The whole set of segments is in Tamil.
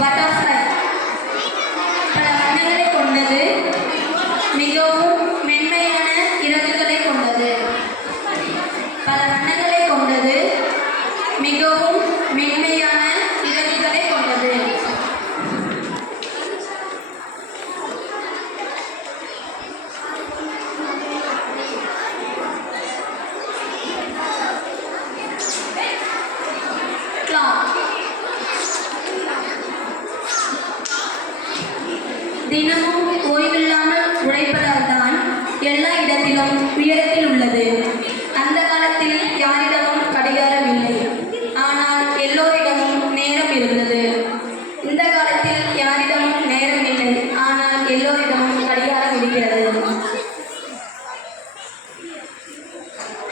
பட்டர்ஃப்ளை பல வண்ணங்களை கொண்டது, மிகவும் மென்மையான இறகுகளை கொண்டது. பல வண்ணங்களை கொண்டது, மிகவும் மென்மையான இறகுகளை கொண்டது. தினமும் ஓய்வில்லாமல் உழைப்பதால் தான் எல்லா இடத்திலும் உயரத்தில் உள்ளது. அந்த காலத்தில் யாரிடமும் கடிகாரம் இல்லை, ஆனால் எல்லோரிடமும் நேரம் இருந்தது. இந்த காலத்தில் யாரிடமும் நேரம் இல்லை, ஆனால் எல்லோரிடமும் கடிகாரம் இருக்கிறது.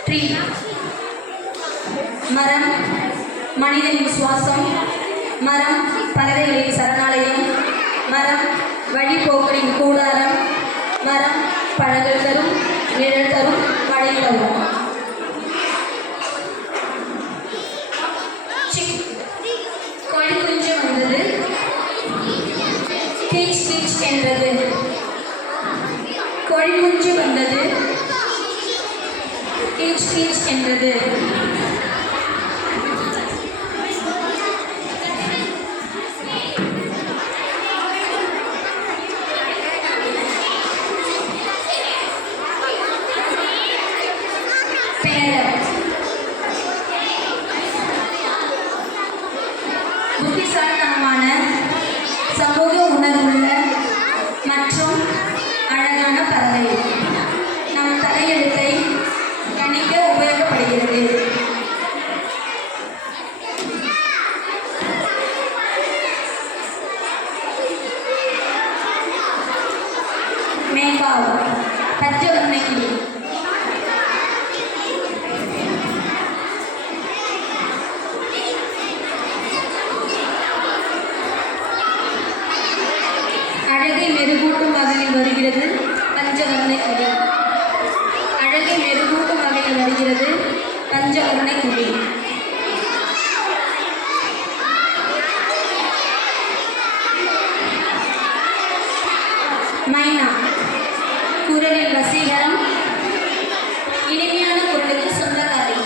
ட்ரீ மரம் மனிதனின் சுவாசம், மரம் பறவைகளின் சரணாலயம், மரம் வழிபோக்கரின் கூடாரம், மரம் பழங்கள் தரும், நிழல் தரும், மழை தரும். கோழி குஞ்சு வந்தது, கீச் கீச் என்றது. கோழி குஞ்சு வந்தது, கீச் கீச் என்றது. புத்திசாலித்தனமான, சமூக உணர்வுள்ள மற்றும் அழகான பறவை. நம் தலையெழுத்தை கணிக்க உபயோகப்படுகிறது. மேகாவ் பச்சை வண்ண கிளி. அழகை மெருகூட்டும் வகையில் வருகிறது பஞ்சவர்ண கிளி. அழகை மெருகூட்டும் வகையில் வருகிறது பஞ்சவர்ண கிளி. மைனா குரலில் வசீகரம், இனிமையான குரலுக்கு சொந்தக்காரி.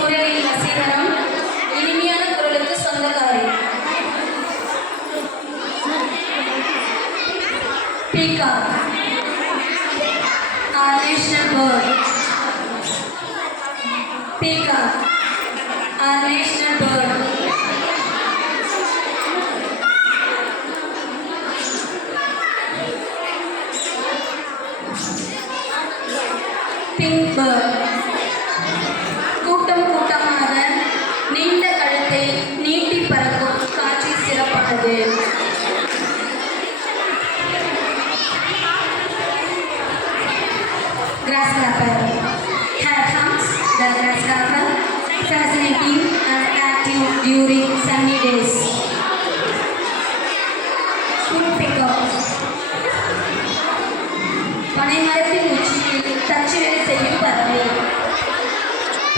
குரலில் வசீகரம், இனிமையான குரலுக்கு சொந்தக்காரி. Peacock our national bird. Peacock our national bird. Pink bird. கூட்டம் கூட்டமாக நீண்ட கழுத்தை நீட்டி பறக்கும் காட்சி சிறப்பானது. Grasshopper. Here comes the grasshopper, fascinating and active during sunny days. Woodpecker. பனைமரத்தின் உச்சியில் தச்சு வேலை செய்யும் பறவை.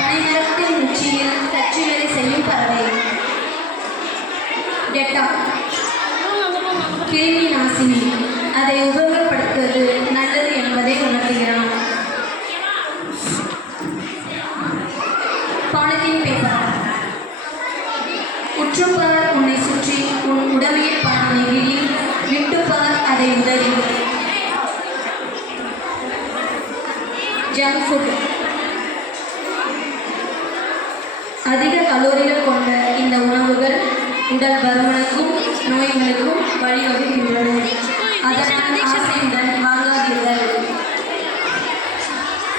பனைமரத்தின் உச்சியில் தச்சு வேலை செய்யும் பறவை. டெட்டால் கிருமி நாசினி, அதை உபயோகப்படுத்துவது நல்லது என்பதை உணர்த்துகிறான். Polythene paper. உற்றுப்பார் உன்னை சுற்றி, உன் உடமையை பார் நெகிழி, விட்டுப்பார் அதை உதறி. Junk food. அதிக கலோரிகள் கொண்ட இந்த உணவுகள் உடல் பருமனுக்கும் நோய்களுக்கும் வழிவகுக்கின்றன. அதனால் ஆசையுடன் வாங்காதீர்கள்.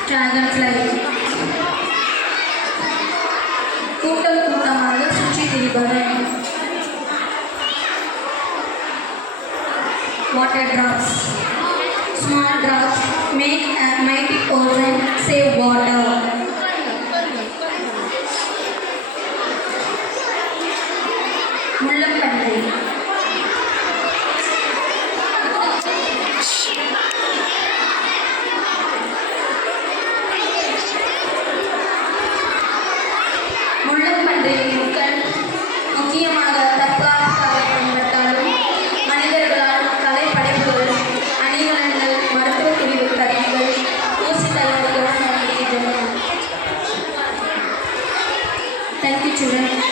Dragon fly. கூட்டம் கூட்டமாக சுற்றி திரிபவன். Water drops. Small drops make a mighty ocean save water. முள்ளம்பன்றி. மகிழ்ச்சியுடன்